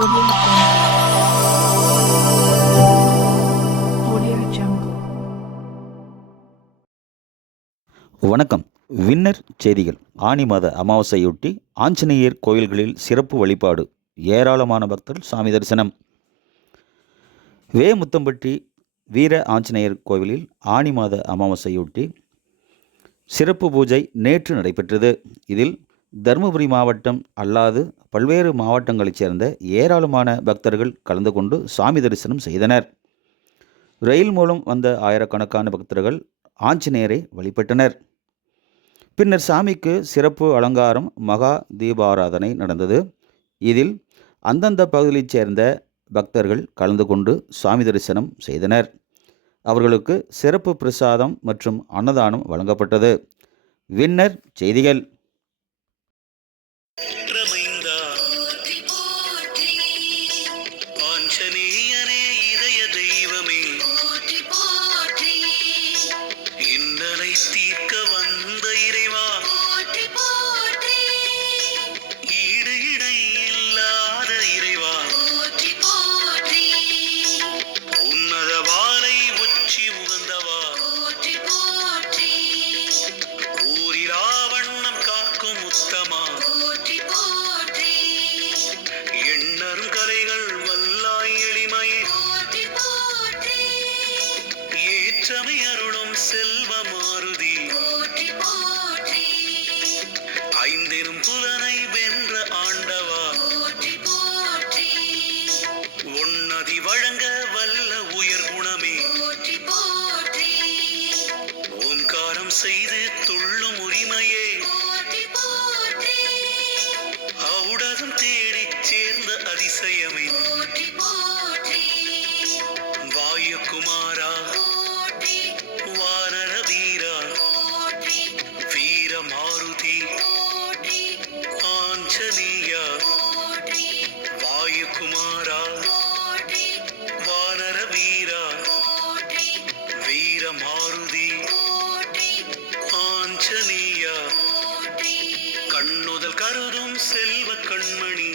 Audio Jungle. வணக்கம். Winner செய்திகள். ஆனி மாத அமாவாசையொட்டி ஆஞ்சநேயர் கோயில்களில் சிறப்பு வழிபாடு, ஏராளமான பக்தர்கள் சாமி தரிசனம். முத்தம்பட்டி வீர ஆஞ்சநேயர் கோவிலில் ஆனி மாத அமாவாசையொட்டி சிறப்பு பூஜை நேற்று நடைபெற்றது. இதில் தருமபுரி மாவட்டம் அல்லாது பல்வேறு மாவட்டங்களைச் சேர்ந்த ஏராளமான பக்தர்கள் கலந்து கொண்டு சாமி தரிசனம் செய்தனர். ரயில் மூலம் வந்த ஆயிரக்கணக்கான பக்தர்கள் ஆஞ்சநேயரை வழிபட்டனர். பின்னர் சாமிக்கு சிறப்பு அலங்காரம், மகா தீபாராதனை நடந்தது. இதில் அந்தந்த பகுதியைச் சேர்ந்த பக்தர்கள் கலந்து கொண்டு சாமி தரிசனம் செய்தனர். அவர்களுக்கு சிறப்பு பிரசாதம் மற்றும் அன்னதானம் வழங்கப்பட்டது. வின்னர் செய்திகள். தீர்க்க வந்த இறைவா ஈடு இடை இல்லாத இறைவா உன்னத வாளை உச்சி உகந்தவா ஊரிலா வண்ணம் காக்கும் உத்தமா எண்ணரும் கலைகள் வல்லாய் எளிமையே ஏற்றமை அருளும் செல்வ மாருதி ஐந்தினும் புலனை வென்ற ஆண்டவா உன்னதி வழங்க வல்ல உயர் குணமே ஓங்காரம் செய்து துள்ளும் உரிமையே அவுடகம் தேடிச் சேர்ந்த அதிசயமே வாயுகுமாரா வானர வீரா வீர மாருதி ஆஞ்சநேயா வாயுகுமாரா வானர வீரா வீர மாருதி ஆஞ்சநேயா கண்ணுதல் கருதும் செல்வ கண்மணி